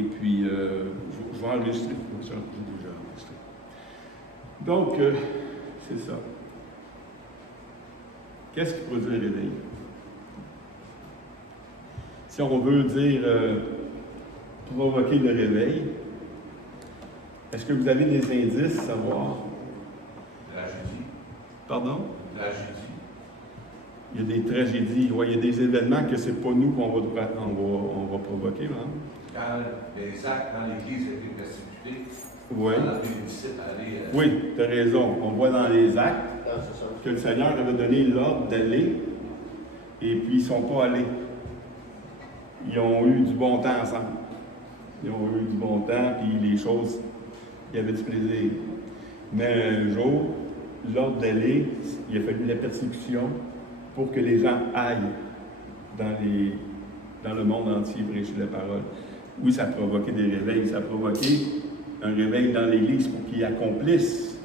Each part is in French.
Et puis, je vais enregistrer. J'ai déjà enregistré. Donc, c'est ça. Qu'est-ce qui produit le réveil? Si on veut dire provoquer le réveil, est-ce que vous avez des indices à savoir? Tragédie. Pardon? Tragédie. Il y a des tragédies, ouais, il y a des événements que c'est pas nous qu'on va provoquer, hein? Quand les actes dans l'Église étaient persécutés, Oui. on avait des disciples à aller. Oui, tu as raison. On voit dans les actes que le Seigneur avait donné l'ordre d'aller, et puis ils ne sont pas allés. Ils ont eu du bon temps ensemble. Ils ont eu du bon temps, puis les choses, il y avait du plaisir. Mais un jour, l'ordre d'aller, il a fallu la persécution pour que les gens aillent dans le monde entier prêcher la parole. Oui, ça a provoqué des réveils, ça a provoqué un réveil dans l'Église pour qu'ils accomplissent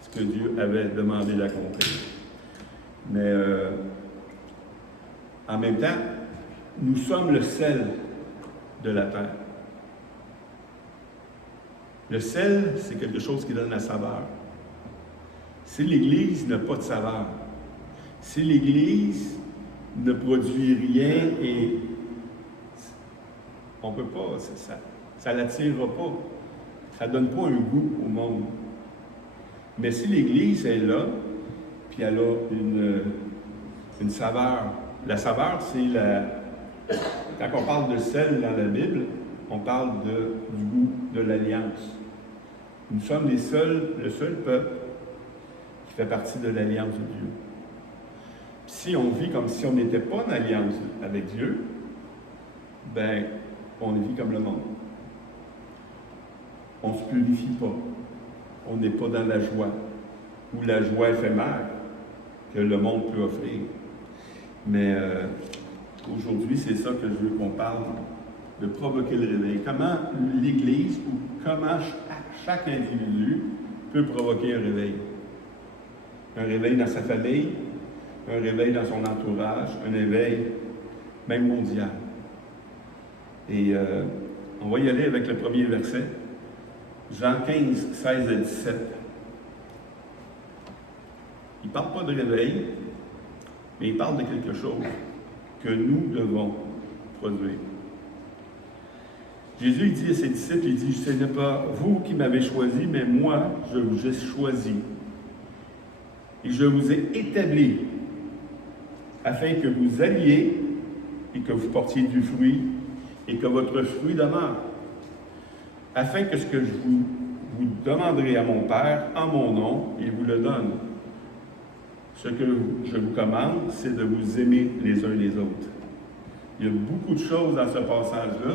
ce que Dieu avait demandé d'accomplir. Mais en même temps, nous sommes le sel de la terre. Le sel, c'est quelque chose qui donne la saveur. Si l'Église n'a pas de saveur, si l'Église ne produit rien et on ne peut pas, ça ne l'attirera pas, ça ne donne pas un goût au monde. Mais si l'Église est là, puis elle a une saveur, la saveur, c'est quand on parle de sel dans la Bible, on parle du goût de l'alliance. Nous sommes le seul peuple qui fait partie de l'alliance de Dieu. Puis si on vit comme si on n'était pas en alliance avec Dieu, ben, on vit comme le monde. On ne se purifie pas. On n'est pas dans la joie, ou la joie éphémère que le monde peut offrir. Mais aujourd'hui, c'est ça que je veux qu'on parle, de provoquer le réveil. Comment l'Église ou comment chaque individu peut provoquer un réveil. Un réveil dans sa famille, un réveil dans son entourage, un réveil même mondial. Et on va y aller avec le premier verset. Jean 15, 16 à 17. Il ne parle pas de réveil, mais il parle de quelque chose que nous devons produire. Jésus dit à ses disciples, il dit, ce n'est pas vous qui m'avez choisi, mais moi, je vous ai choisi. Et je vous ai établi afin que vous alliez et que vous portiez du fruit et que votre fruit demeure. Afin que ce que je vous demanderez à mon Père, en mon nom, il vous le donne. Ce que je vous commande, c'est de vous aimer les uns les autres. Il y a beaucoup de choses dans ce passage-là,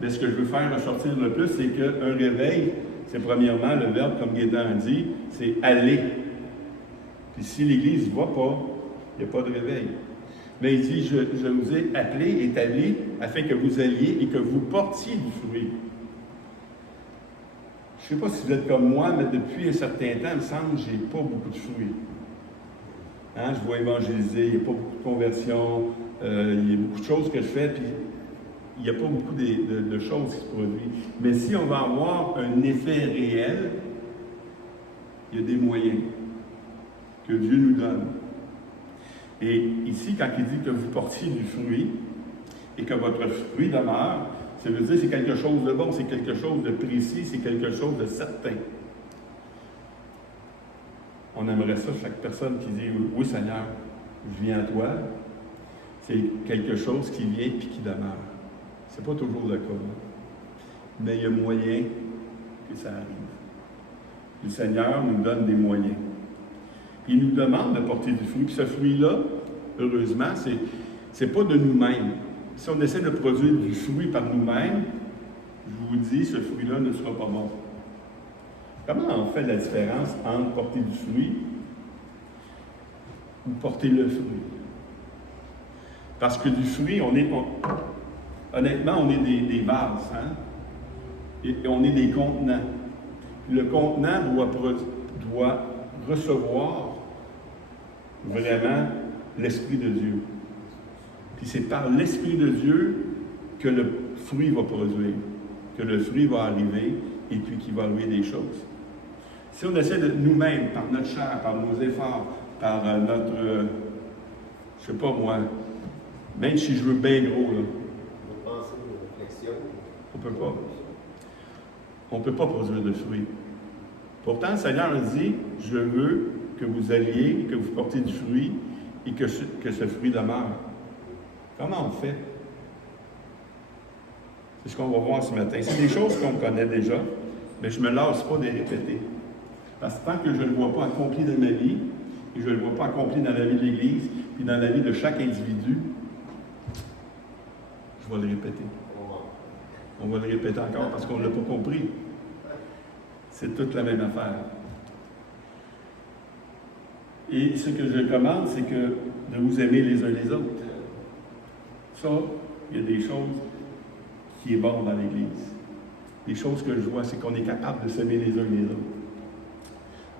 mais ce que je veux faire ressortir le plus, c'est qu'un réveil, c'est premièrement le verbe, comme Gaétan a dit, c'est aller. Puis si l'Église ne va pas, il n'y a pas de réveil. Mais il dit, je vous ai appelé, établi, afin que vous alliez et que vous portiez du fruit. Je ne sais pas si vous êtes comme moi, mais depuis un certain temps, il me semble que je n'ai pas beaucoup de fruits. Hein, je vois évangéliser, il n'y a pas beaucoup de conversions, il y a beaucoup de choses que je fais, puis il n'y a pas beaucoup de choses qui se produisent. Mais si on va avoir un effet réel, il y a des moyens que Dieu nous donne. Et ici, quand il dit que vous portiez du fruit et que votre fruit demeure, ça veut dire que c'est quelque chose de bon, c'est quelque chose de précis, c'est quelque chose de certain. On aimerait ça, chaque personne qui dit « Oui, Seigneur, je viens à toi », c'est quelque chose qui vient et qui demeure. Ce n'est pas toujours le cas, mais il y a moyen que ça arrive. Le Seigneur nous donne des moyens. Il nous demande de porter du fruit. Puis ce fruit-là, heureusement, c'est pas de nous-mêmes. Si on essaie de produire du fruit par nous-mêmes, je vous dis, ce fruit-là ne sera pas bon. Comment on fait la différence entre porter du fruit ou porter le fruit? Parce que du fruit, honnêtement, on est des vases, hein? Et on est des contenants. Le contenant doit recevoir vraiment l'Esprit de Dieu. Puis c'est par l'Esprit de Dieu que le fruit va produire. que le fruit va arriver et puis qu'il va arriver des choses. Si on essaie de nous-mêmes, par notre chair, par nos efforts, par notre, je sais pas moi, même si je veux bien gros, là, on peut pas. On ne peut pas produire de fruits. Pourtant, le Seigneur a dit, je veux que vous alliez, que vous portiez du fruit et que ce fruit demeure. Comment on fait? C'est ce qu'on va voir ce matin. C'est des choses qu'on connaît déjà, mais je ne me lasse pas de les répéter. Parce que tant que je ne le vois pas accompli dans ma vie, et je ne le vois pas accompli dans la vie de l'Église, puis dans la vie de chaque individu, je vais le répéter. On va le répéter encore parce qu'on ne l'a pas compris. C'est toute la même affaire. Et ce que je commande, c'est que de vous aimer les uns les autres. Ça, il y a des choses qui est bon dans l'Église. Les choses que je vois, c'est qu'on est capable de s'aimer les uns les autres.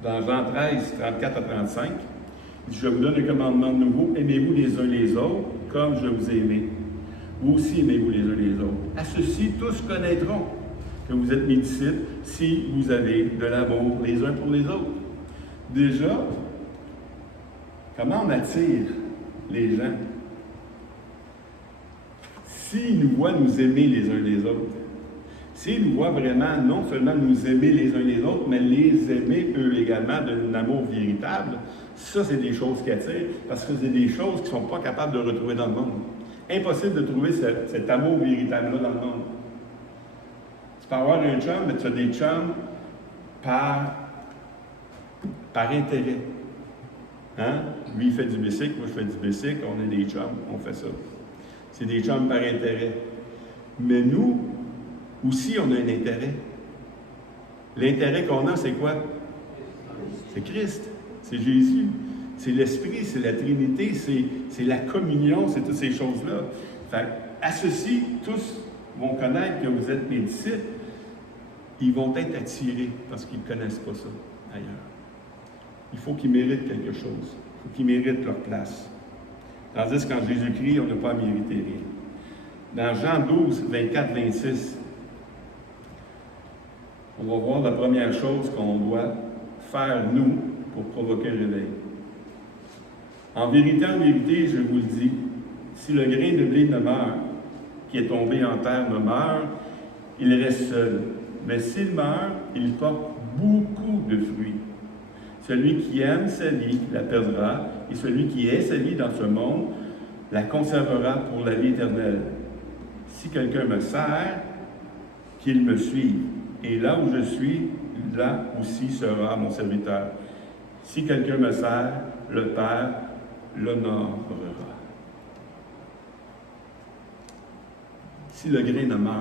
Dans Jean 13, 34 à 35, il dit, je vous donne un commandement nouveau, aimez-vous les uns les autres comme je vous ai aimé. Vous aussi aimez-vous les uns les autres. À ceci, tous connaîtront que vous êtes mes disciples si vous avez de l'amour les uns pour les autres. Déjà, comment on attire les gens? S'ils nous voient nous aimer les uns les autres, s'ils nous voient vraiment non seulement nous aimer les uns les autres, mais les aimer eux également d'un amour véritable, ça c'est des choses qui attirent, parce que c'est des choses qu'ils ne sont pas capables de retrouver dans le monde. Impossible de trouver cet amour véritable-là dans le monde. Tu peux avoir un chum, mais tu as des chums par intérêt. Hein? Lui, il fait du bicycle, moi, je fais du bicycle, on est des chums, on fait ça. C'est des chums par intérêt. Mais nous, aussi, on a un intérêt. L'intérêt qu'on a, c'est quoi? C'est Christ, c'est Jésus. C'est l'Esprit, c'est la Trinité, c'est la communion, c'est toutes ces choses-là. Fait à ceci, tous vont connaître que vous êtes mes disciples. Ils vont être attirés parce qu'ils ne connaissent pas ça ailleurs. Il faut qu'ils méritent quelque chose. Il faut qu'ils méritent leur place. Tandis qu'en Jésus-Christ, on n'a pas à mériter rien. Dans Jean 12, 24, 26, on va voir la première chose qu'on doit faire, nous, pour provoquer le réveil. En vérité, je vous le dis, si le grain de blé ne meurt, qui est tombé en terre ne meurt, il reste seul. Mais s'il meurt, il porte beaucoup de fruits. Celui qui aime sa vie la perdra, et celui qui est sa vie dans ce monde la conservera pour la vie éternelle. Si quelqu'un me sert, qu'il me suive. Et là où je suis, là aussi sera mon serviteur. Si quelqu'un me sert, le Père l'honorera. Si le grain ne meurt,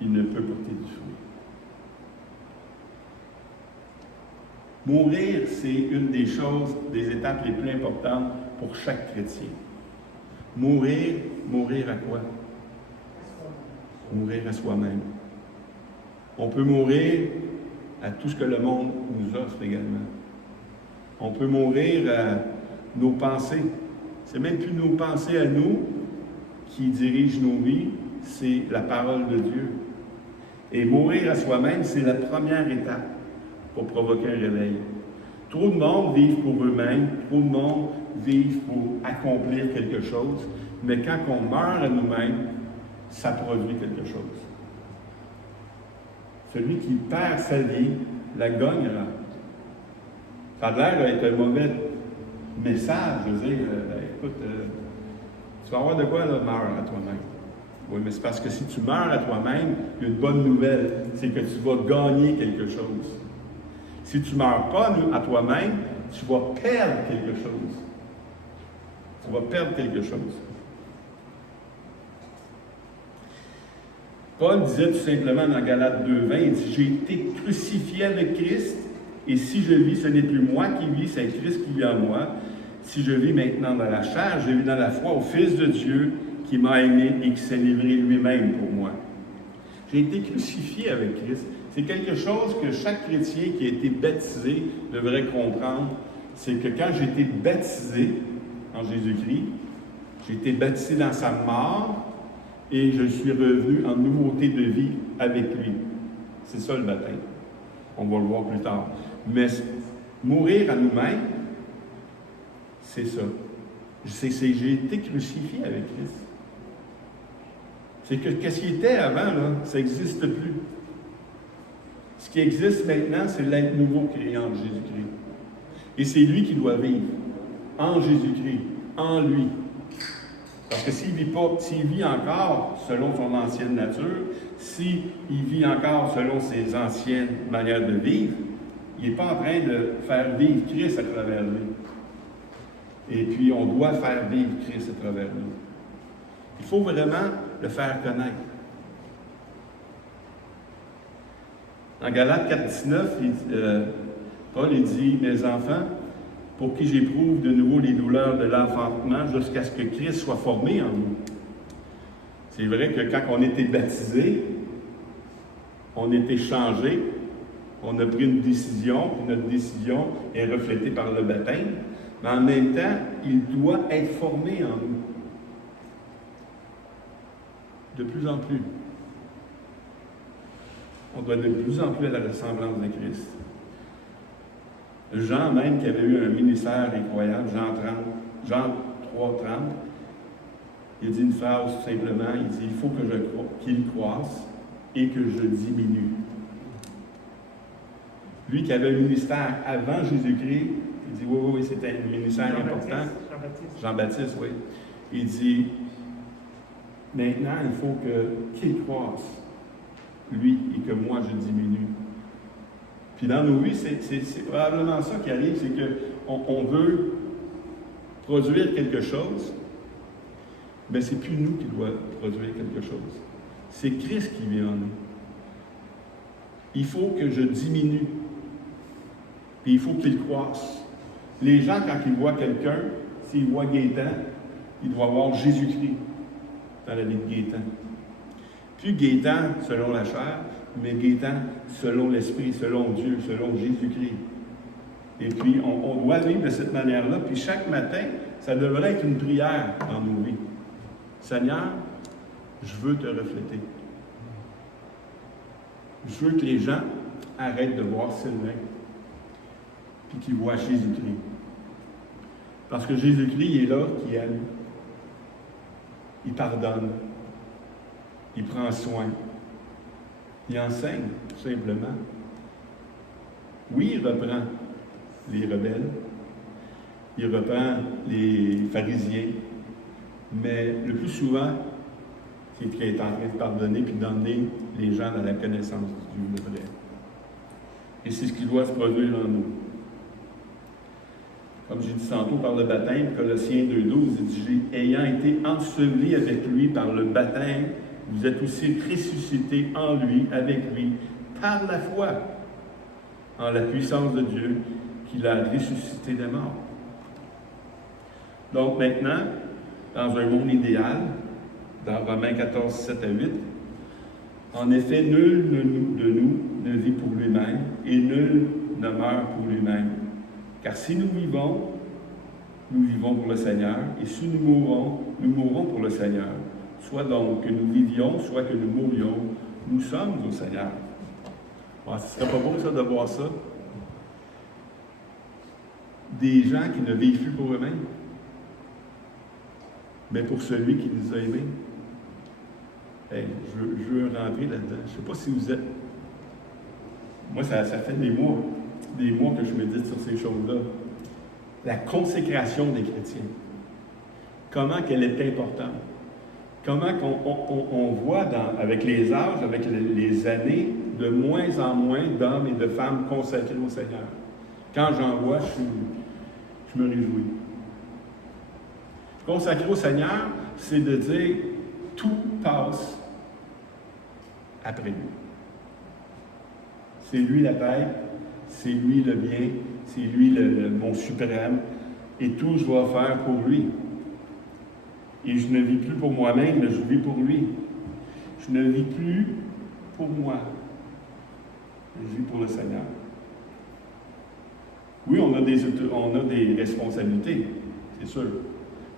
il ne peut porter du fruit. Mourir, c'est une des choses, des étapes les plus importantes pour chaque chrétien. Mourir à quoi? Mourir à soi-même. On peut mourir à tout ce que le monde nous offre également. On peut mourir à nos pensées. C'est même plus nos pensées à nous qui dirigent nos vies, c'est la parole de Dieu. Et mourir à soi-même, c'est la première étape pour provoquer un réveil. Trop de monde vivent pour eux-mêmes, trop de monde vivent pour accomplir quelque chose, mais quand on meurt à nous-mêmes, ça produit quelque chose. Celui qui perd sa vie la gagnera. Ça a l'air d'être un mauvais message, je veux dire, écoute, tu vas avoir de quoi, là, meurs à toi-même. Oui, mais c'est parce que si tu meurs à toi-même, il y a une bonne nouvelle, c'est que tu vas gagner quelque chose. Si tu ne meurs pas à toi-même, tu vas perdre quelque chose. Tu vas perdre quelque chose. Paul disait tout simplement dans Galates 2,20, il dit « J'ai été crucifié avec Christ, et si je vis, ce n'est plus moi qui vis, c'est Christ qui vit en moi. Si je vis maintenant dans la chair, je vis dans la foi au Fils de Dieu qui m'a aimé et qui s'est livré lui-même pour moi. » J'ai été crucifié avec Christ. C'est quelque chose que chaque chrétien qui a été baptisé devrait comprendre. C'est que quand j'ai été baptisé en Jésus-Christ, j'ai été baptisé dans sa mort, et je suis revenu en nouveauté de vie avec lui. C'est ça le baptême. On va le voir plus tard. Mais mourir à nous-mêmes, c'est ça. J'ai été crucifié avec Christ. C'est que qu'est-ce qui était avant, là, ça n'existe plus. Ce qui existe maintenant, c'est l'être nouveau créé en Jésus-Christ. Et c'est lui qui doit vivre en Jésus-Christ, en lui. Parce que s'il vit encore selon son ancienne nature, s'il vit encore selon ses anciennes manières de vivre, il n'est pas en train de faire vivre Christ à travers lui. Et puis, on doit faire vivre Christ à travers nous. Il faut vraiment le faire connaître. En Galates 4,19, Paul dit « Mes enfants, pour qui j'éprouve de nouveau les douleurs de l'enfantement jusqu'à ce que Christ soit formé en nous. » C'est vrai que quand on était baptisé, on était changé, on a pris une décision, puis notre décision est reflétée par le baptême, mais en même temps, il doit être formé en nous. De plus en plus. On doit de plus en plus à la ressemblance de Christ. Jean même, qui avait eu un ministère incroyable, Jean 3, 30, il dit une phrase tout simplement, il dit « Il faut que qu'il croisse et que je diminue. » Lui qui avait un ministère avant Jésus-Christ, il dit « Oui, c'était un ministère important. » Jean-Baptiste, oui. Il dit « Maintenant, il faut qu'il croisse, lui, et que moi, je diminue. » Puis dans nos vies, c'est probablement ça qui arrive, c'est qu'on veut produire quelque chose, mais c'est plus nous qui doit produire quelque chose. C'est Christ qui vit en nous. Il faut que je diminue, puis il faut qu'il croisse. Les gens, quand ils voient quelqu'un, s'ils voient Gaétan, ils doivent voir Jésus-Christ dans la vie de Gaétan. Puis Gaétan, selon la chair, mais Gaétan selon l'Esprit, selon Dieu, selon Jésus-Christ. Et puis, on doit vivre de cette manière-là. Puis chaque matin, ça devrait être une prière dans nos vies. Seigneur, je veux te refléter. Je veux que les gens arrêtent de voir Sylvain, puis qu'ils voient Jésus-Christ. Parce que Jésus-Christ, il est là, qui aime. Il pardonne. Il prend soin. Il enseigne, tout simplement. Oui, il reprend les rebelles. Il reprend les pharisiens. Mais le plus souvent, c'est qu'il est en train de pardonner puis d'emmener les gens dans la connaissance du Dieu vrai. Et c'est ce qui doit se produire en nous. Comme j'ai dit tantôt par le baptême, Colossiens 2,12, il dit « Ayant été ensevelis avec lui par le baptême, vous êtes aussi ressuscités en lui, avec lui, par la foi, en la puissance de Dieu qui l'a ressuscité des morts. » Donc maintenant, dans un monde idéal, dans Romains 14, 7 à 8, en effet, nul de nous ne vit pour lui-même, et nul ne meurt pour lui-même. Car si nous vivons pour le Seigneur, et si nous mourrons pour le Seigneur. Soit donc que nous vivions, soit que nous mourions, nous sommes au Seigneur. Bon, ce serait pas beau, ça, de voir ça? Des gens qui ne vivent plus pour eux-mêmes, mais pour celui qui nous a aimés. Hey, je veux rentrer là-dedans. Je ne sais pas si vous êtes... Moi, ça fait des mois que je médite sur ces choses-là. La consécration des chrétiens. Comment qu'elle est importante. Comment on voit avec les âges, avec les années, de moins en moins d'hommes et de femmes consacrés au Seigneur. Quand j'en vois, je me réjouis. Consacré au Seigneur, c'est de dire tout passe après lui. C'est lui la tête, c'est lui le bien, c'est lui le bon suprême, et tout je dois faire pour lui. Et je ne vis plus pour moi-même, mais je vis pour lui. Je ne vis plus pour moi. Je vis pour le Seigneur. Oui, on a des responsabilités, c'est sûr.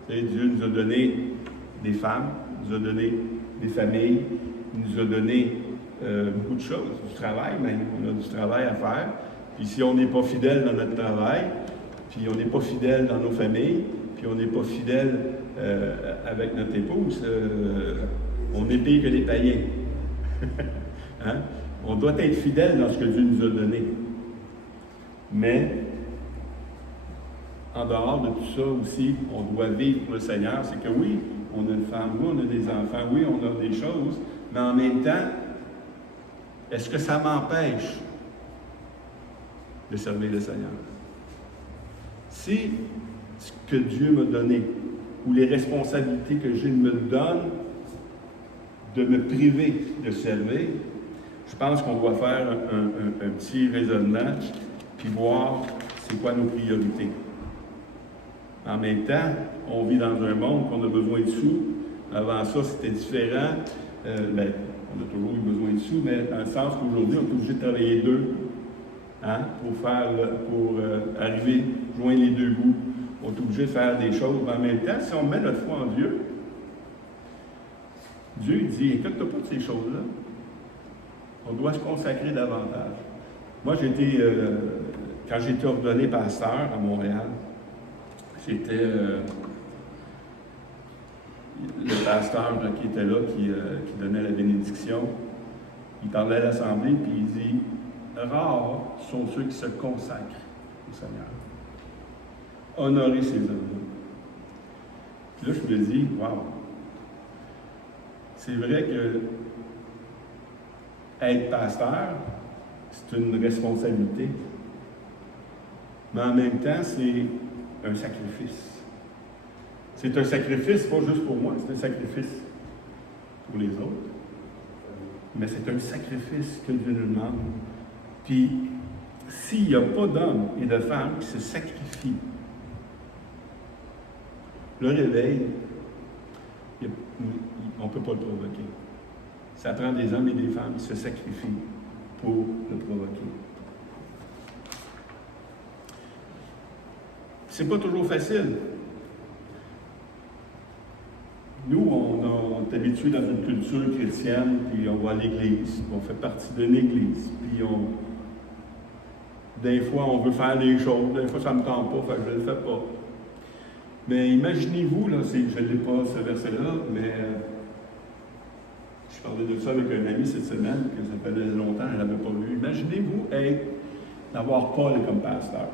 Dieu nous a donné des femmes, nous a donné des familles, il nous a donné beaucoup de choses, du travail même. On a du travail à faire. Puis si on n'est pas fidèle dans notre travail, puis on n'est pas fidèle dans nos familles, puis on n'est pas fidèle avec notre épouse, on est pire que les païens. Hein? On doit être fidèle dans ce que Dieu nous a donné. Mais, en dehors de tout ça aussi, on doit vivre pour le Seigneur. C'est que oui, on a une femme, oui, on a des enfants, oui, on a des choses, mais en même temps, est-ce que ça m'empêche de servir le Seigneur? Si ce que Dieu m'a donné, ou les responsabilités que Dieu me donne, de me priver de servir, je pense qu'on doit faire un petit raisonnement, puis voir c'est quoi nos priorités. En même temps, on vit dans un monde qu'on a besoin de sous. Avant ça, c'était différent. On a toujours eu besoin de sous, mais dans le sens qu'aujourd'hui, on est obligé de travailler deux pour arriver, joindre les deux bouts. On est obligé de faire des choses, mais en même temps, si on met notre foi en Dieu, Dieu dit, écoute-toi pas de ces choses-là. On doit se consacrer davantage. Moi, quand j'ai été ordonné pasteur à Montréal, j'étais le pasteur qui était là, qui donnait la bénédiction. Il parlait à l'Assemblée, puis il dit, rares sont ceux qui se consacrent au Seigneur. Honorer ces hommes-là. Puis là, je me dis, wow, c'est vrai que être pasteur, c'est une responsabilité. Mais en même temps, c'est un sacrifice. C'est un sacrifice, pas juste pour moi, c'est un sacrifice pour les autres. Mais c'est un sacrifice que Dieu nous demande. Puis, s'il n'y a pas d'hommes et de femmes qui se sacrifient, le réveil, on ne peut pas le provoquer. Ça prend des hommes et des femmes qui se sacrifient pour le provoquer. C'est pas toujours facile. Nous, on est habitués dans une culture chrétienne, puis on va à l'église, on fait partie d'une église, puis des fois, on veut faire des choses, des fois, ça ne me tente pas, fait que je ne le fais pas. Mais imaginez-vous, là, je ne l'ai pas, ce verset-là, mais je parlais de ça avec un ami cette semaine, que ça faisait longtemps que je ne l'avais pas vu. Imaginez-vous d'avoir Paul comme pasteur.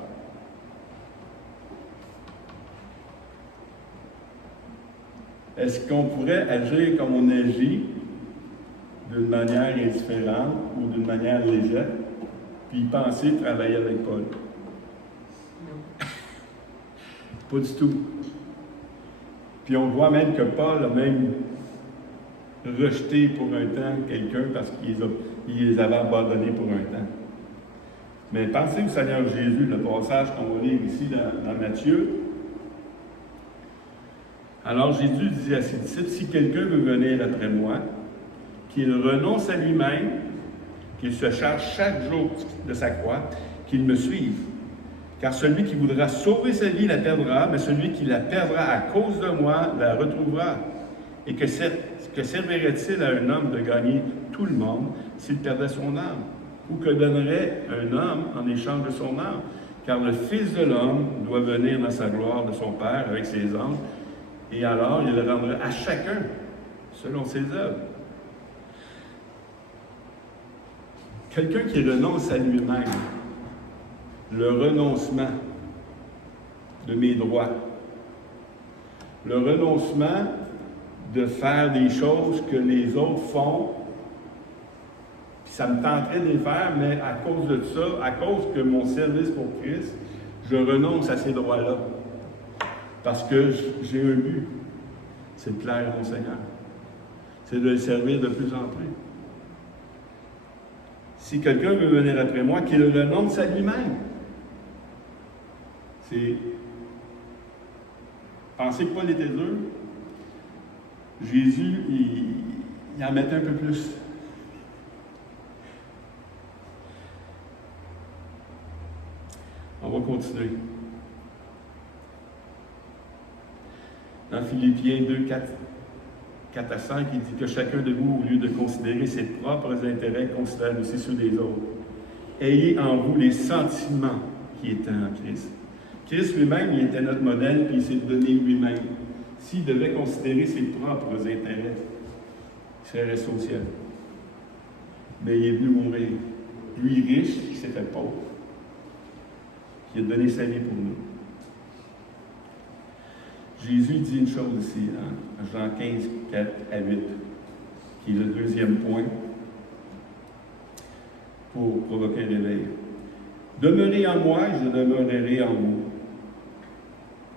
Est-ce qu'on pourrait agir comme on agit, d'une manière indifférente ou d'une manière légère, puis penser travailler avec Paul? Non. Pas du tout. Puis on voit même que Paul a même rejeté pour un temps quelqu'un parce qu'il les avait abandonnés pour un temps. Mais pensez au Seigneur Jésus, le passage qu'on va lire ici dans Matthieu. Alors Jésus dit à ses disciples, si quelqu'un veut venir après moi, qu'il renonce à lui-même, qu'il se charge chaque jour de sa croix, qu'il me suive. Car celui qui voudra sauver sa vie la perdra, mais celui qui la perdra à cause de moi la retrouvera. Et que servirait-il à un homme de gagner tout le monde s'il perdait son âme? Ou que donnerait un homme en échange de son âme? Car le Fils de l'homme doit venir dans sa gloire de son Père avec ses anges, et alors il le rendra à chacun selon ses œuvres. Quelqu'un qui renonce à lui-même, le renoncement de mes droits, le renoncement de faire des choses que les autres font, puis ça me tenterait de les faire, mais à cause de ça, à cause que mon service pour Christ, je renonce à ces droits-là. Parce que j'ai un but, c'est de plaire à mon Seigneur. C'est de le servir de plus en plus. Si quelqu'un veut venir après moi, qu'il renonce à lui-même. Pensez que Paul était dur. Jésus, il en mettait un peu plus. On va continuer. Dans Philippiens 2, 4 4 à 5, il dit que chacun de vous, au lieu de considérer ses propres intérêts, considère aussi ceux des autres. Ayez en vous les sentiments qui étaient en Christ. Christ lui-même, il était notre modèle, puis il s'est donné lui-même. S'il devait considérer ses propres intérêts, il serait resté au ciel. Mais il est venu mourir. Lui, riche, il s'est fait pauvre. Il a donné sa vie pour nous. Jésus dit une chose ici, en Jean 15, 4 à 8, qui est le deuxième point pour provoquer un réveil. Demeurez en moi et je demeurerai en vous.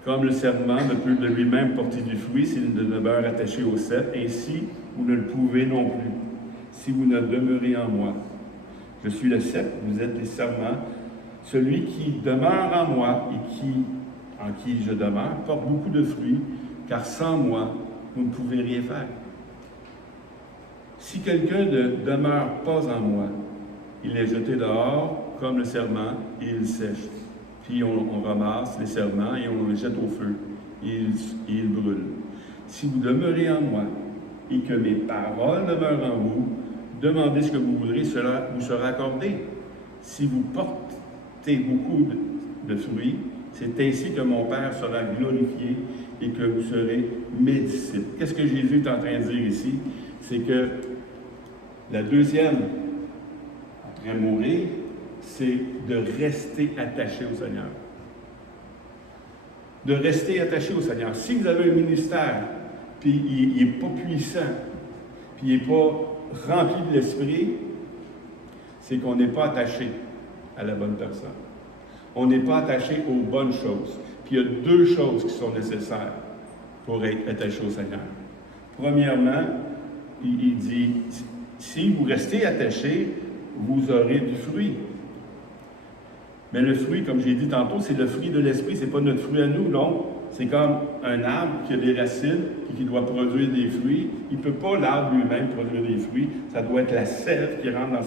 Comme le serment ne peut de lui-même porter du fruit s'il ne demeure attaché au cep, ainsi vous ne le pouvez non plus, si vous ne demeurez en moi. Je suis le cep, vous êtes les serments. Celui qui demeure en moi et en qui je demeure porte beaucoup de fruits, car sans moi, vous ne pouvez rien faire. Si quelqu'un ne demeure pas en moi, il est jeté dehors comme le serment et il sèche. Puis on ramasse les serments et on les jette au feu et ils brûlent. Si vous demeurez en moi et que mes paroles demeurent en vous, demandez ce que vous voudrez, cela vous sera accordé. Si vous portez beaucoup de fruits, c'est ainsi que mon Père sera glorifié et que vous serez mes disciples. Qu'est-ce que Jésus est en train de dire ici? C'est que la deuxième, après mourir, c'est de rester attaché au Seigneur. De rester attaché au Seigneur. Si vous avez un ministère, puis il n'est pas puissant, puis il n'est pas rempli de l'Esprit, c'est qu'on n'est pas attaché à la bonne personne. On n'est pas attaché aux bonnes choses. Puis il y a deux choses qui sont nécessaires pour être attaché au Seigneur. Premièrement, il dit, si vous restez attaché, vous aurez du fruit. Mais le fruit, comme j'ai dit tantôt, c'est le fruit de l'Esprit, ce n'est pas notre fruit à nous, non. C'est comme un arbre qui a des racines et qui doit produire des fruits. Il ne peut pas, l'arbre lui-même, produire des fruits. Ça doit être la sève qui rentre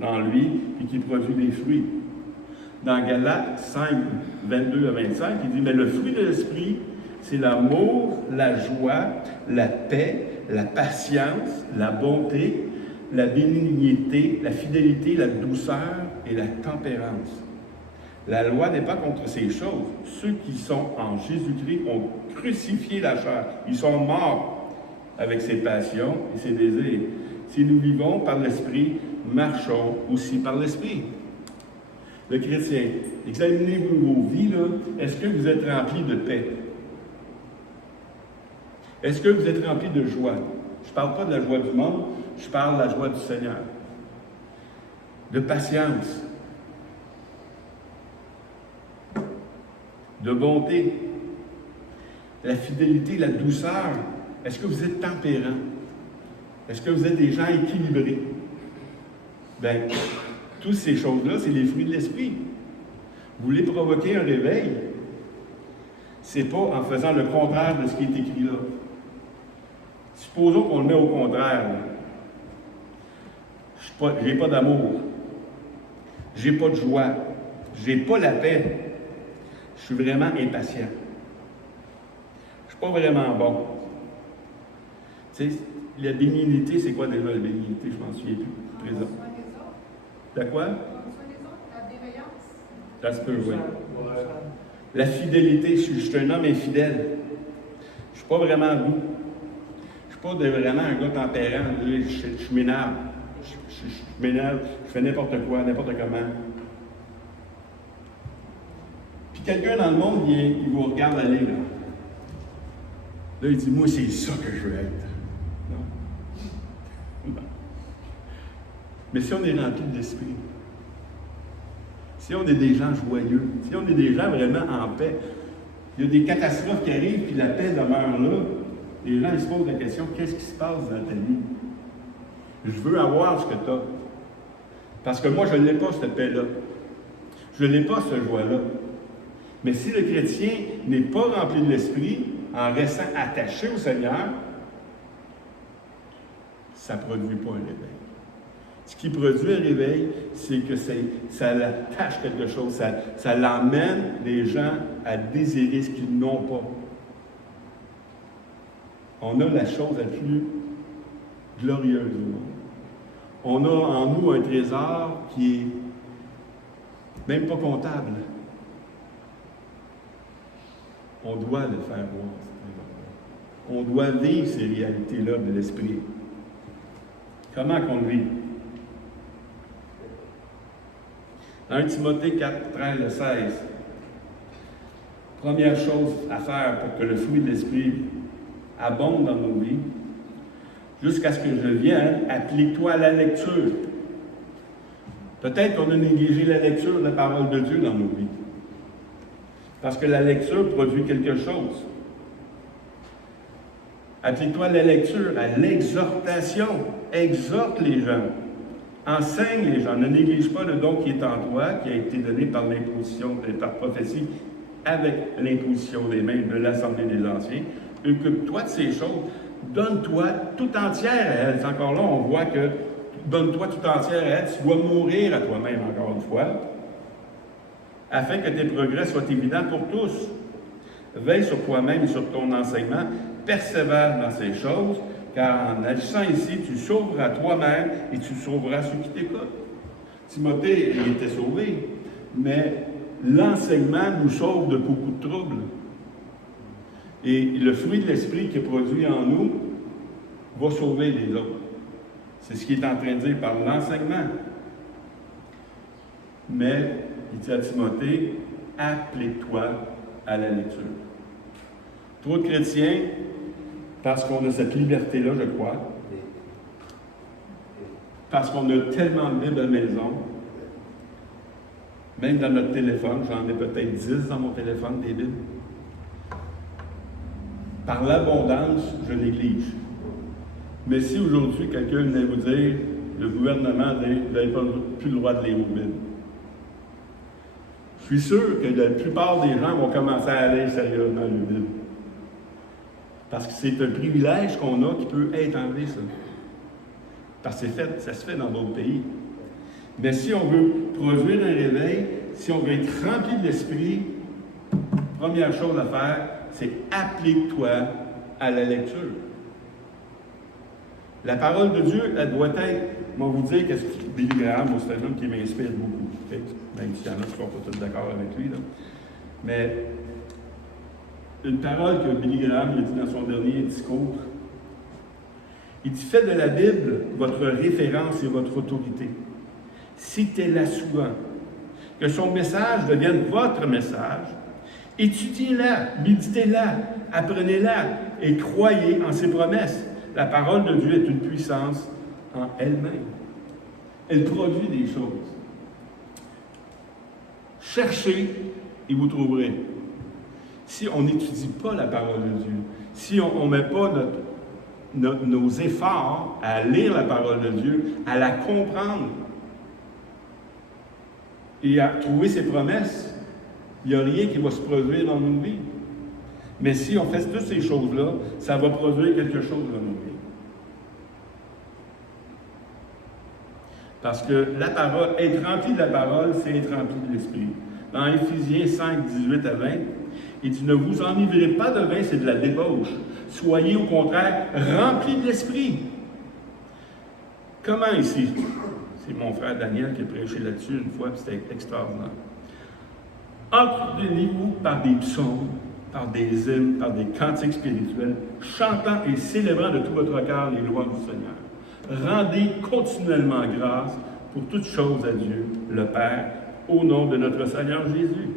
dans lui et qui produit des fruits. Dans Galates 5, 22 à 25, il dit, mais le fruit de l'Esprit, c'est l'amour, la joie, la paix, la patience, la bonté, la bénignité, la fidélité, la douceur et la tempérance. La loi n'est pas contre ces choses. Ceux qui sont en Jésus-Christ ont crucifié la chair. Ils sont morts avec ses passions et ses désirs. Si nous vivons par l'Esprit, marchons aussi par l'Esprit. Le chrétien, examinez-vous vos vies, là. Est-ce que vous êtes remplis de paix? Est-ce que vous êtes remplis de joie? Je ne parle pas de la joie du monde, je parle de la joie du Seigneur. De patience. De bonté, la fidélité, la douceur. Est-ce que vous êtes tempérant? Est-ce que vous êtes des gens équilibrés? Bien, toutes ces choses-là, c'est les fruits de l'Esprit. Vous voulez provoquer un réveil, c'est pas en faisant le contraire de ce qui est écrit là. Supposons qu'on le met au contraire. J'ai pas d'amour, j'ai pas de joie, j'ai pas la paix. Je suis vraiment impatient. Je ne suis pas vraiment bon. Tu sais, la bénignité, c'est quoi déjà la bénignité? Je ne m'en souviens plus. Présent. De quoi? La bienveillance. Ça se peut, oui. La fidélité, je suis un homme infidèle. Je ne suis pas vraiment doux. Je ne suis pas vraiment un gars tempérant. Je m'énerve. Je m'énerve. Je fais n'importe quoi, n'importe comment. Quelqu'un dans le monde, il vous regarde aller, là. Là, il dit, moi, c'est ça que je veux être. Non. Non. Mais si on est rempli de l'Esprit, si on est des gens joyeux, si on est des gens vraiment en paix, il y a des catastrophes qui arrivent, puis la paix demeure là, les gens ils se posent la question, qu'est-ce qui se passe dans ta vie? Je veux avoir ce que tu as. Parce que moi, je ne l'ai pas, cette paix-là. Je n'ai pas ce joie-là. Mais si le chrétien n'est pas rempli de l'Esprit, en restant attaché au Seigneur, ça ne produit pas un réveil. Ce qui produit un réveil, c'est que ça l'attache quelque chose, ça l'emmène les gens à désirer ce qu'ils n'ont pas. On a la chose la plus glorieuse du monde. On a en nous un trésor qui est même pas comptable. On doit le faire voir, ce trésor-là. On doit vivre ces réalités-là de l'esprit. Comment qu'on le vit? 1 Timothée 4, 13, 16. Première chose à faire pour que le fruit de l'esprit abonde dans nos vies, jusqu'à ce que je vienne, applique-toi à la lecture. Peut-être qu'on a négligé la lecture de la parole de Dieu dans nos vies. Parce que la lecture produit quelque chose. Applique-toi à la lecture, à l'exhortation. Exhorte les gens. Enseigne les gens. Ne néglige pas le don qui est en toi, qui a été donné par l'imposition, par prophétie, avec l'imposition des mains de l'Assemblée des Anciens. Occupe-toi de ces choses. Donne-toi tout entière à elle. C'est encore là, on voit que donne-toi tout entière à elle. Tu dois mourir à toi-même, encore une fois, afin que tes progrès soient évidents pour tous. Veille sur toi-même et sur ton enseignement. Persévère dans ces choses, car en agissant ici, tu sauveras toi-même et tu sauveras ceux qui t'écoutent. Timothée, il était sauvé, mais l'enseignement nous sauve de beaucoup de troubles. Et le fruit de l'esprit qui est produit en nous va sauver les autres. C'est ce qu'il est en train de dire par l'enseignement. Mais, il dit à Timothée, applique-toi à la lecture. Trop de chrétiens, parce qu'on a cette liberté-là, je crois, parce qu'on a tellement de Bibles à la maison, même dans notre téléphone, j'en ai peut-être 10 dans mon téléphone, des Bibles. Par l'abondance, je néglige. Mais si aujourd'hui, quelqu'un venait vous dire, le gouvernement dit, vous n'avez plus le droit de lire vos Bibles, je suis sûr que la plupart des gens vont commencer à aller sérieusement à la Bible. Parce que c'est un privilège qu'on a qui peut être enlevé, ça. Parce que ça se fait dans d'autres pays. Mais si on veut produire un réveil, si on veut être rempli de l'esprit, première chose à faire, c'est applique-toi à la lecture. La parole de Dieu, elle doit être, moi vous dire qu'est-ce que Billy Graham, c'est un homme qui m'inspire beaucoup. Même s'il y en a qui ne sont pas tous d'accord avec lui. Là. Mais une parole que Billy Graham a dit dans son dernier discours, il dit, faites de la Bible votre référence et votre autorité. Citez-la souvent. Que son message devienne votre message. Étudiez-la, méditez-la, apprenez-la et croyez en ses promesses. La parole de Dieu est une puissance en elle-même. Elle produit des choses. Cherchez et vous trouverez. Si on n'étudie pas la parole de Dieu, si on ne met pas nos efforts à lire la parole de Dieu, à la comprendre et à trouver ses promesses, il n'y a rien qui va se produire dans nos vies. Mais si on fait toutes ces choses-là, ça va produire quelque chose dans nos vies. Parce que la parole, être rempli de la parole, c'est être rempli de l'Esprit. Dans Éphésiens 5, 18 à 20, il dit, ne vous enivrez pas de vin, c'est de la débauche. Soyez au contraire remplis de l'Esprit. Comment ici? C'est mon frère Daniel qui a prêché là-dessus une fois, c'était extraordinaire. Entretenez-vous par des psaumes, par des hymnes, par des cantiques spirituels, chantant et célébrant de tout votre cœur les lois du Seigneur. Rendez continuellement grâce pour toutes choses à Dieu, le Père, au nom de notre Seigneur Jésus.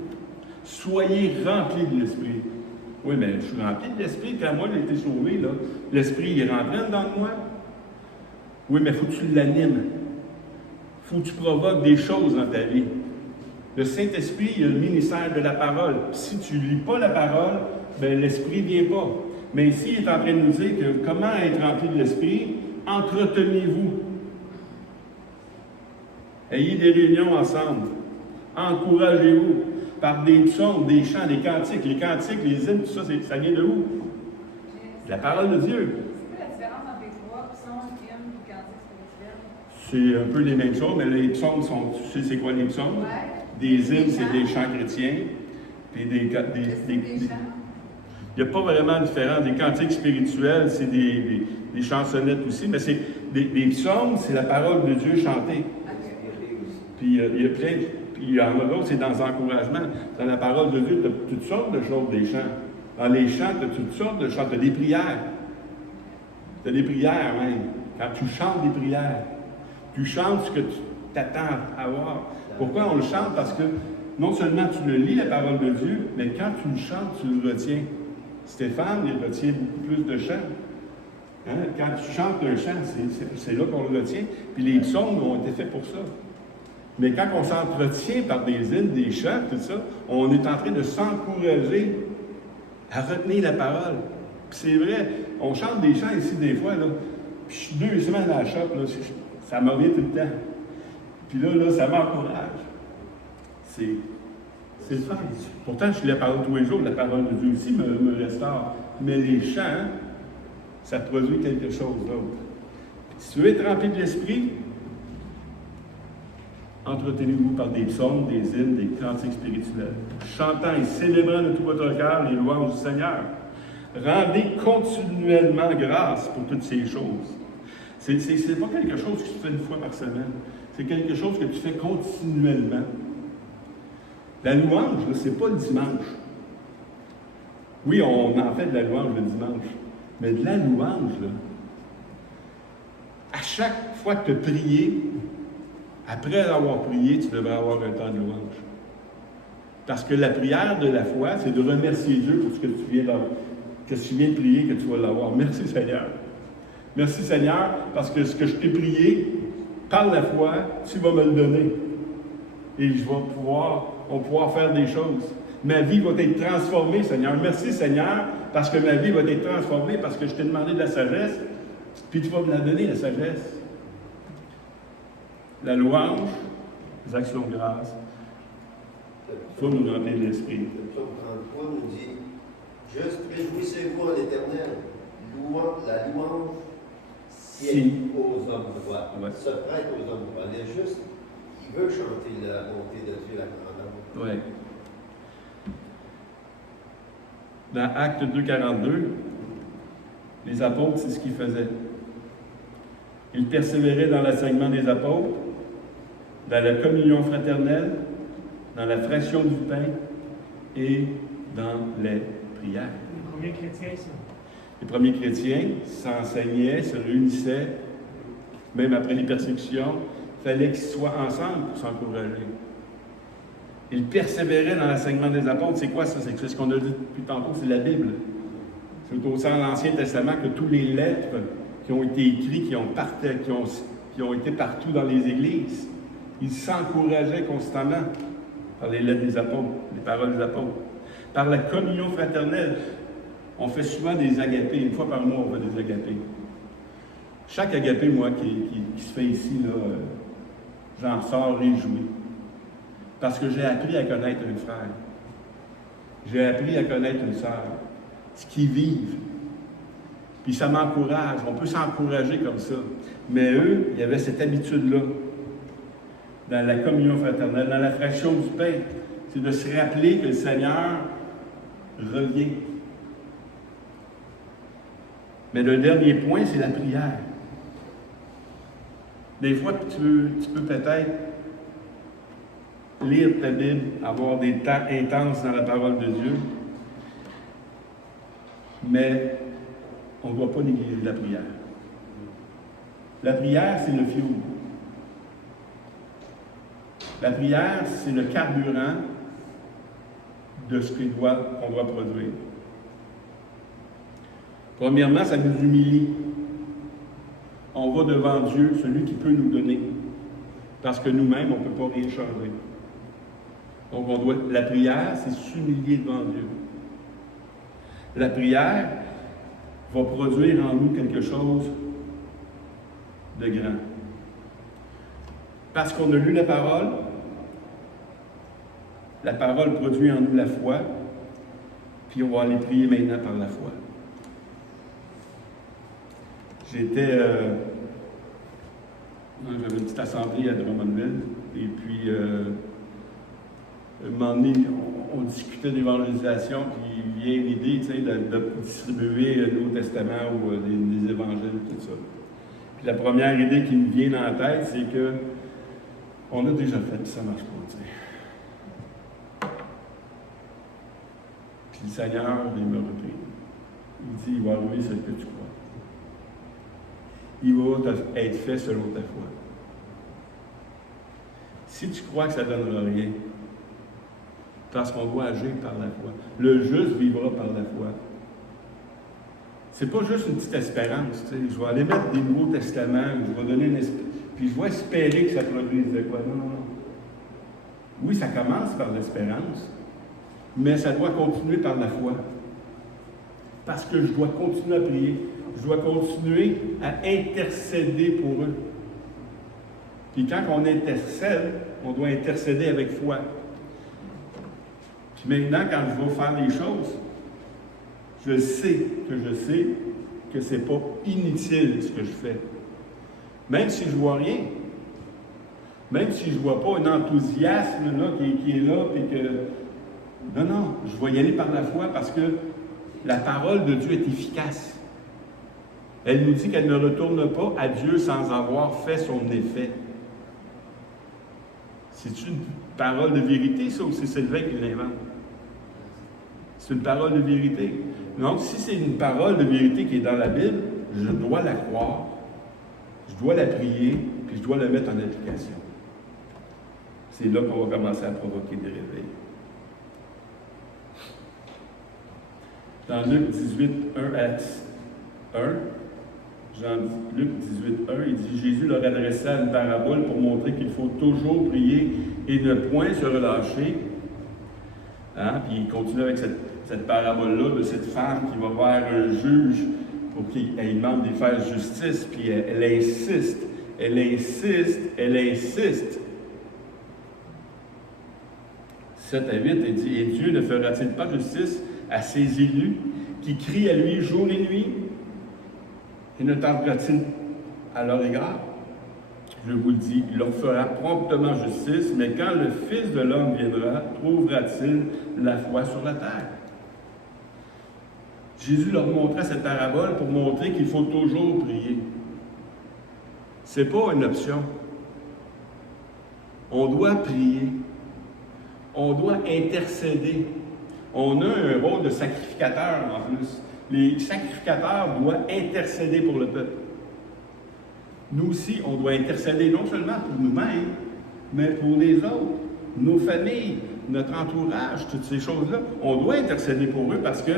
Soyez remplis de l'Esprit. Oui, mais je suis rempli de l'Esprit. Quand moi j'ai été sauvé, là, l'Esprit il est rentré dans moi. Oui, mais il faut que tu l'animes. Il faut que tu provoques des choses dans ta vie. Le Saint-Esprit, il a le ministère de la parole. Si tu ne lis pas la parole, ben, l'Esprit ne vient pas. Mais ici, il est en train de nous dire que comment être rempli de l'Esprit, entretenez-vous. Ayez des réunions ensemble. Encouragez-vous par des psaumes, des chants, des cantiques. Les cantiques, les hymnes, tout ça, ça vient de où? De la parole de Dieu. C'est quoi la différence entre les trois psaumes, hymnes et cantiques spirituels? C'est un peu les mêmes choses, mais les psaumes sont. Tu sais, c'est quoi les psaumes? Ouais. Des hymnes, c'est des chants chrétiens. Puis des chants? Il n'y a pas vraiment de différence. Des cantiques spirituels, c'est des chansonnettes aussi, mais c'est des psaumes, c'est la parole de Dieu chantée. Puis il y a plein, puis il y en a d'autres, c'est dans l'encouragement. Dans la parole de Dieu, tu as toutes sortes de choses, des chants. Dans les chants, tu as toutes sortes de chants. Tu as des prières. Tu as des prières même. Quand tu chantes des prières, tu chantes ce que tu t'attends à avoir. Pourquoi on le chante? Parce que non seulement tu le lis, la parole de Dieu, mais quand tu le chantes, tu le retiens. Stéphane, il retient beaucoup plus de chants. Hein? Quand tu chantes un chant, c'est là qu'on le retient. Puis les psaumes ont été faits pour ça. Mais quand on s'entretient par des hymnes, des chants, tout ça, on est en train de s'encourager à retenir la parole. Puis c'est vrai, on chante des chants ici des fois, là. Puis je suis 2 semaines à la shop, là, ça me revient tout le temps. Puis là, ça m'encourage. C'est le fun. Pourtant, je lis la parole tous les jours, la parole de Dieu aussi me restaure. Mais les chants, ça produit quelque chose d'autre. Si tu veux être rempli de l'esprit, entretenez-vous par des psaumes, des hymnes, des cantiques spirituels, chantant et célébrant de tout votre cœur les louanges du Seigneur. Rendez continuellement grâce pour toutes ces choses. C'est pas quelque chose que tu fais une fois par semaine. C'est quelque chose que tu fais continuellement. La louange, c'est pas le dimanche. Oui, on en fait de la louange le dimanche. Mais de la louange, là, à chaque fois que tu as prié, après avoir prié, tu devrais avoir un temps de louange. Parce que la prière de la foi, c'est de remercier Dieu pour ce que tu viens de prier, que tu vas l'avoir. Merci Seigneur. Merci Seigneur, parce que ce que je t'ai prié, par la foi, tu vas me le donner. Et on va pouvoir faire des choses. Ma vie va être transformée, Seigneur. Merci Seigneur, parce que ma vie va être transformée, parce que je t'ai demandé de la sagesse, puis tu vas me la donner, la sagesse. La louange, les actions de grâce, il faut nous remplir l'esprit. Le psaume 33 nous dit juste réjouissez-vous en l'Éternel. La louange sied aux hommes droits. Ouais. Se prête aux hommes droits. Le juste, il veut chanter la bonté de Dieu, la grandeur. Oui. Dans Acte 2,42, les apôtres, c'est ce qu'ils faisaient. Ils persévéraient dans l'enseignement des apôtres, dans la communion fraternelle, dans la fraction du pain et dans les prières. Les premiers chrétiens, ça. Les premiers chrétiens s'enseignaient, se réunissaient, même après les persécutions. Il fallait qu'ils soient ensemble pour s'encourager. Ils persévéraient dans l'enseignement des apôtres. C'est quoi ça? C'est ce qu'on a dit depuis tantôt, c'est la Bible. C'est au sein de l'Ancien Testament que tous les lettres qui ont été écrites, qui ont été partout dans les églises, ils s'encourageaient constamment par les lettres des apôtres, les paroles des apôtres. Par la communion fraternelle, on fait souvent des agapés. Une fois par mois, on fait des agapés. Chaque agapé, moi, qui se fait ici, là, j'en sors réjoui. Parce que j'ai appris à connaître un frère. J'ai appris à connaître une sœur. Ce qu'ils vivent. Puis ça m'encourage. On peut s'encourager comme ça. Mais eux, il y avait cette habitude-là. Dans la communion fraternelle, dans la fraction du pain. C'est de se rappeler que le Seigneur revient. Mais le dernier point, c'est la prière. Des fois, tu peux peut-être lire ta Bible, avoir des temps intenses dans la parole de Dieu, mais on ne doit pas négliger la prière. La prière, c'est le fioul. La prière, c'est le carburant de ce qu'on doit produire. Premièrement, ça nous humilie. On va devant Dieu, celui qui peut nous donner. Parce que nous-mêmes, on ne peut pas rien changer. Donc, la prière, c'est s'humilier devant Dieu. La prière va produire en nous quelque chose de grand. Parce qu'on a lu la parole produit en nous la foi, puis on va aller prier maintenant par la foi. J'avais une petite assemblée à Drummondville, et puis, un moment donné, on discutait d'évangélisation, puis il vient l'idée, tu sais, de distribuer le Nouveau Testament ou des évangiles, tout ça. Puis la première idée qui me vient dans la tête, c'est que on a déjà fait, puis ça ne marche pas, tu sais. Puis le Seigneur, il me repris. Il dit, il va arriver ce que tu crois. Il va être fait selon ta foi. Si tu crois que ça ne donnera rien, parce qu'on doit agir par la foi. Le juste vivra par la foi. C'est pas juste une petite espérance, tu sais. Je vais aller mettre des Nouveaux Testaments, je vais donner une espérance, puis je vais espérer que ça produise de quoi. Non, non, non. Oui, ça commence par l'espérance, mais ça doit continuer par la foi. Parce que je dois continuer à prier. Je dois continuer à intercéder pour eux. Puis quand on intercède, on doit intercéder avec foi. Puis maintenant, quand je vais faire les choses, je sais que ce n'est pas inutile ce que je fais. Même si je ne vois rien. Même si je ne vois pas un enthousiasme là, qui est là, puis que. Non, non, je vais y aller par la foi parce que la parole de Dieu est efficace. Elle nous dit qu'elle ne retourne pas à Dieu sans avoir fait son effet. C'est une parole de vérité, ça, ou c'est Sylvain qui l'invente? C'est une parole de vérité. Donc, si c'est une parole de vérité qui est dans la Bible, je dois la croire, je dois la prier, puis je dois la mettre en application. C'est là qu'on va commencer à provoquer des réveils. Dans Luc 18, 1 à 1, Luc 18, 1, il dit « Jésus leur adressa une parabole pour montrer qu'il faut toujours prier et ne point se relâcher. » Hein? Puis il continue avec cette parabole-là de cette femme qui va voir un juge pour qu'il demande de faire justice, puis elle insiste, elle insiste, elle insiste. 7 à 8, elle dit « Et Dieu ne fera-t-il pas justice à ses élus qui crient à lui jour et nuit? Et ne tardera-t-il à leur égard? Je vous le dis, il leur fera promptement justice, mais quand le Fils de l'homme viendra, trouvera-t-il la foi sur la terre? » Jésus leur montrait cette parabole pour montrer qu'il faut toujours prier. Ce n'est pas une option. On doit prier. On doit intercéder. On a un rôle de sacrificateur en plus. Les sacrificateurs doivent intercéder pour le peuple. Nous aussi, on doit intercéder non seulement pour nous-mêmes, mais pour les autres, nos familles, notre entourage, toutes ces choses-là. On doit intercéder pour eux parce que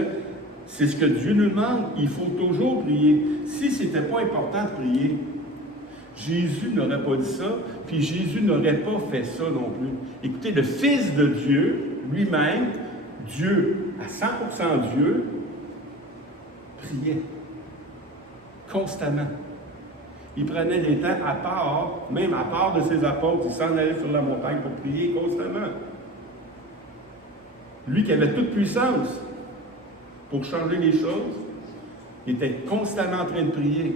c'est ce que Dieu nous demande. Il faut toujours prier. Si ce n'était pas important de prier, Jésus n'aurait pas dit ça, puis Jésus n'aurait pas fait ça non plus. Écoutez, le Fils de Dieu, lui-même, Dieu, à 100% Dieu, priait constamment. Il prenait des temps à part, même à part de ses apôtres, il s'en allait sur la montagne pour prier constamment. Lui qui avait toute puissance pour changer les choses, il était constamment en train de prier.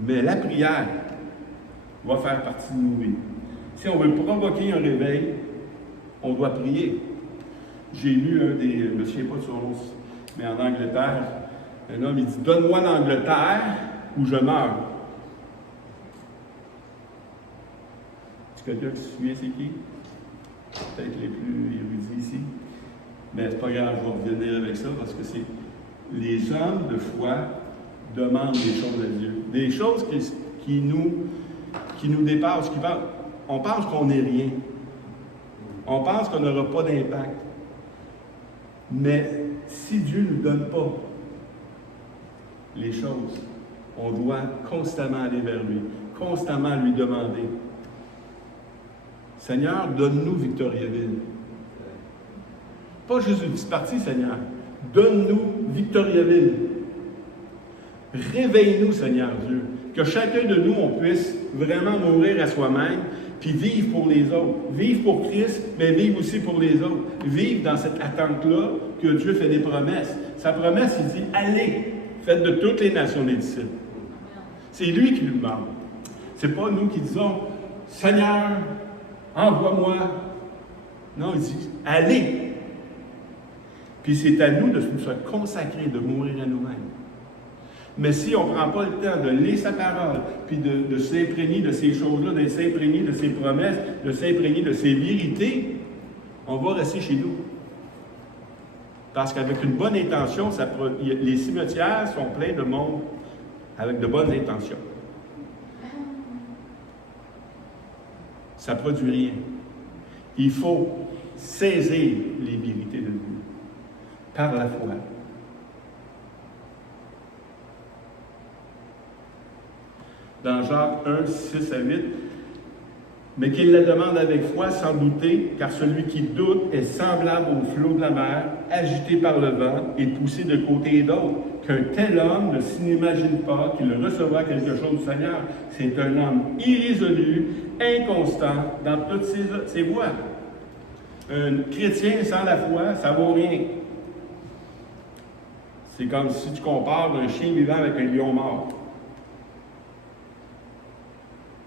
Mais la prière va faire partie de nos vies. Si on veut provoquer un réveil, on doit prier. J'ai lu un des, je ne me souviens pas de son nom, mais en Angleterre, un homme, il dit « Donne-moi l'Angleterre ou je meurs. » Est-ce que quelqu'un qui se souvient c'est qui? Peut-être les plus érudits ici. Mais c'est pas grave, je vais revenir avec ça parce que c'est les hommes de foi demandent des choses à Dieu. Des choses qui nous dépassent. On pense qu'on n'est rien. On pense qu'on n'aura pas d'impact. Mais si Dieu ne nous donne pas les choses, on doit constamment aller vers lui, constamment lui demander. Seigneur, donne-nous Victoriaville. Pas juste une petite partie, Seigneur. Donne-nous Victoriaville. Réveille-nous, Seigneur Dieu. Que chacun de nous, on puisse vraiment mourir à soi-même, puis vivre pour les autres. Vivre pour Christ, mais vivre aussi pour les autres. Vivre dans cette attente-là que Dieu fait des promesses. Sa promesse, il dit, allez, faites de toutes les nations des disciples. C'est lui qui nous demande. C'est pas nous qui disons, Seigneur, envoie-moi. Non, il dit, allez. Puis c'est à nous de se consacrer, de mourir à nous-mêmes. Mais si on ne prend pas le temps de lire sa parole, puis de s'imprégner de ces choses-là, de s'imprégner de ses promesses, de s'imprégner de ses vérités, on va rester chez nous. Parce qu'avec une bonne intention, les cimetières sont pleins de monde avec de bonnes intentions. Ça ne produit rien. Il faut saisir les vérités de Dieu par la foi. Dans Jacques 1, 6 à 8, mais qu'il la demande avec foi sans douter, car celui qui doute est semblable au flot de la mer, agité par le vent et poussé de côté et d'autre, qu'un tel homme ne s'imagine pas qu'il recevra quelque chose du Seigneur. C'est un homme irrésolu, inconstant dans toutes ses voies. Un chrétien sans la foi, ça ne vaut rien. C'est comme si tu compares un chien vivant avec un lion mort.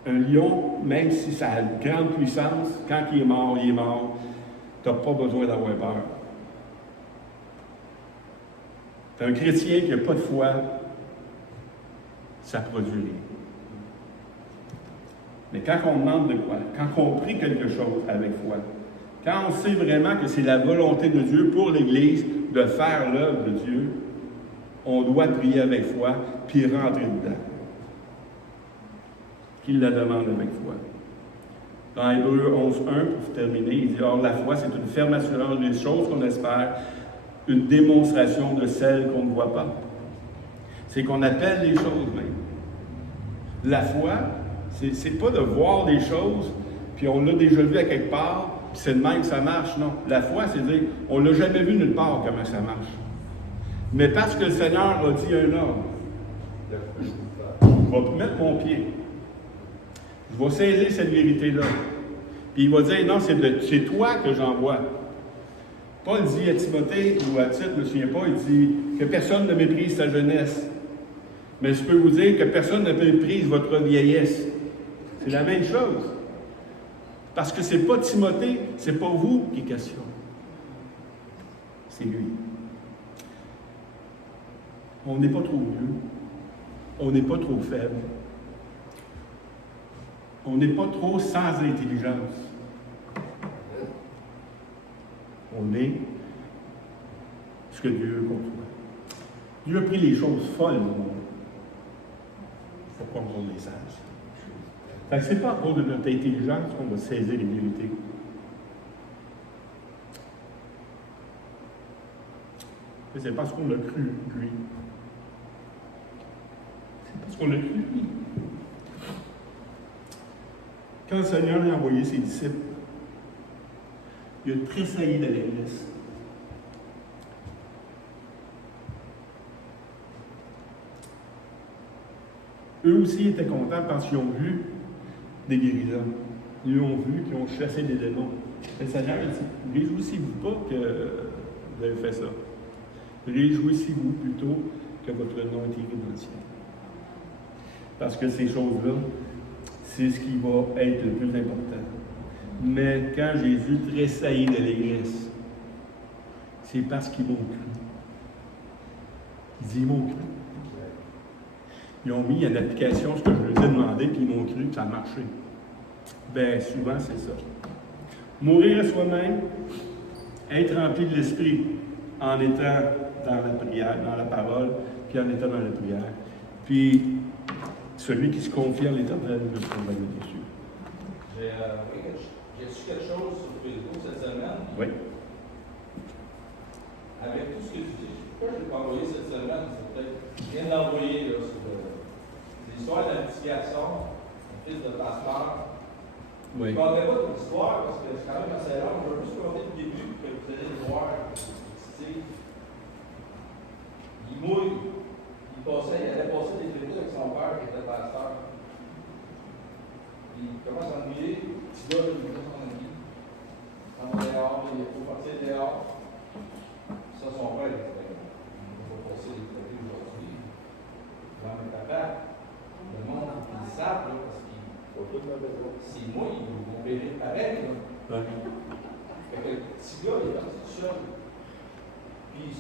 Un lion, même si ça a une grande puissance, quand il est mort, il est mort. Tu n'as pas besoin d'avoir peur. Un chrétien qui n'a pas de foi, ça produit rien. Mais quand on demande de quoi, quand on prie quelque chose avec foi, quand on sait vraiment que c'est la volonté de Dieu pour l'Église de faire l'œuvre de Dieu, on doit prier avec foi, puis rentrer dedans. Qu'il la demande avec foi. Dans Hébreux 11.1, pour terminer, il dit « Or, la foi, c'est une ferme assurance des choses qu'on espère, une démonstration de celles qu'on ne voit pas. » C'est qu'on appelle les choses même. La foi, c'est pas de voir des choses, puis on l'a déjà vu à quelque part, puis c'est de même que ça marche. Non. La foi, c'est de dire, on l'a jamais vu nulle part comment ça marche. Mais parce que le Seigneur a dit à un homme, je vais mettre mon pied. Je vais saisir cette vérité-là. Puis il va dire, non, c'est toi que j'envoie. Paul dit à Timothée, ou à Tite, je ne me souviens pas, il dit que personne ne méprise sa jeunesse. Mais je peux vous dire que personne ne méprise votre vieillesse. C'est la même chose. Parce que ce n'est pas Timothée, ce n'est pas vous qui est question. C'est lui. On n'est pas trop vieux. On n'est pas trop faible. On n'est pas trop sans intelligence. On est ce que Dieu conçoit. Dieu a pris les choses folles du monde. Il faut qu'on les sache. Fait que c'est pas à cause de notre intelligence qu'on va saisir les vérités. C'est parce qu'on l'a cru, lui. C'est parce qu'on l'a cru, lui. Quand le Seigneur a envoyé ses disciples, il a tressailli d'allégresse. Eux aussi étaient contents parce qu'ils ont vu des guérisons. Ils ont vu qu'ils ont chassé des démons. Le Seigneur a dit, réjouissez-vous pas que vous avez fait ça. Réjouissez-vous plutôt que votre nom est écrit dans le ciel. Parce que ces choses-là, c'est ce qui va être le plus important. Mais quand Jésus tressaillit d'allégresse, c'est parce qu'ils m'ont cru. Il dit, ils m'ont cru. Ils ont mis en application ce que je leur ai demandé, puis ils m'ont cru, puis ça a marché. Bien, souvent, c'est ça. Mourir à soi-même, être rempli de l'esprit en étant dans la prière, dans la parole, puis en étant dans la prière. Puis, celui qui se confie en l'Éternel ne sera jamais déçu. J'ai su quelque chose sur Facebook cette semaine. Oui. Avec tout ce que tu dis, pourquoi je ne l'ai pas envoyé cette semaine? C'est peut-être, je viens de l'envoyer là, sur l'histoire d'investigation, mon fils de pasteur. Oui. Je ne parlerai pas de l'histoire parce que c'est quand même assez long. Je vais juste compter le début que vous allez le voir. Il mouille. Il allait passer des fêtes avec son père qui était pasteur. Il commence à ennuyer. Petit gars, il commence à ennuyer. Il s'en va dehors, il faut partir dehors. Ça, son père, il va passer des fêtes aujourd'hui. Non, mais papa, le monde, ils savent, là, parce qu'ils. C'est moi, ils vont bénir pareil. Là. Ouais. Fait que le petit gars, il est parti tout seul. Puis,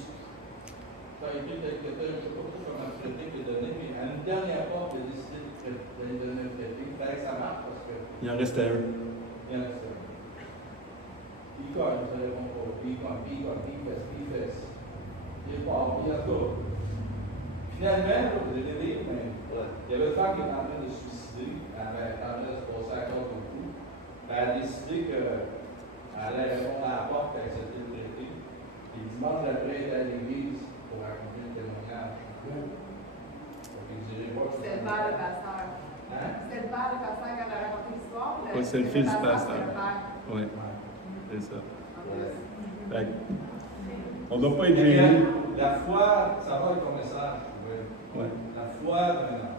ça a été quelques temps, je ne sais pas comment le traité qui est donné, mais à une dernière fois, il a décidé de donner un traité. Il fallait que ça marche parce que. Il en restait un. Il y en a ça. Il cogne, ça répond pas. Puis il cogne, puis il cogne, puis il fait, puis il fait. Il part, puis il en tout. Finalement, là, vous allez lire, mais il y avait une femme qui était en train de se suicider, elle était en train de se passer à cause de tout. Elle a décidé qu'elle allait répondre à la porte et accepter le traité. Puis dimanche après, elle est à l'église pour raconter le témoignage. Donc, il dirait pas que C'était le père, le pasteur. Hein? C'était le père, le pasteur, quand elle a raconté l'histoire. Oui, c'est le fils du pasteur. C'est le père. Oui, c'est ça. En plus. Fait que, on ne doit pas être Mais gêné. la foi, ça va avec ton message. Oui. Ouais. La foi d'un enfant.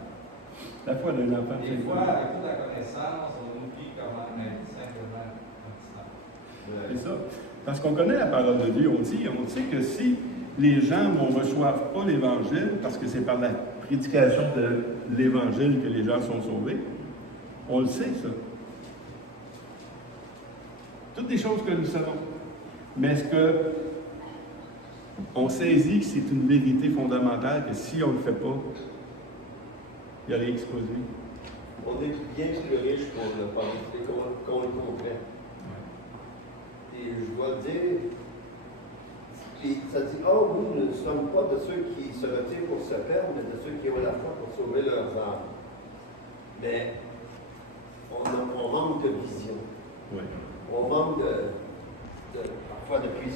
La foi d'un enfant. Des fois, avec toute la connaissance, on oublie comment être simplement un C'est ça. Parce qu'on connaît la parole de Dieu. On sait que si les gens ne reçoivent pas l'Évangile, parce que c'est par la prédication de l'Évangile que les gens sont sauvés, on le sait, ça. Toutes des choses que nous savons. Mais est-ce que on saisit que c'est une vérité fondamentale que si on ne le fait pas, il y a rien qui se produit? On est bien plus riche qu'on le pense et qu'on le comprend. Et je dois le dire, puis ça dit, oh, nous ne sommes pas de ceux qui se retirent pour se perdre, mais de ceux qui ont la foi pour sauver leurs âmes. Mais on manque de vision. Oui. On manque de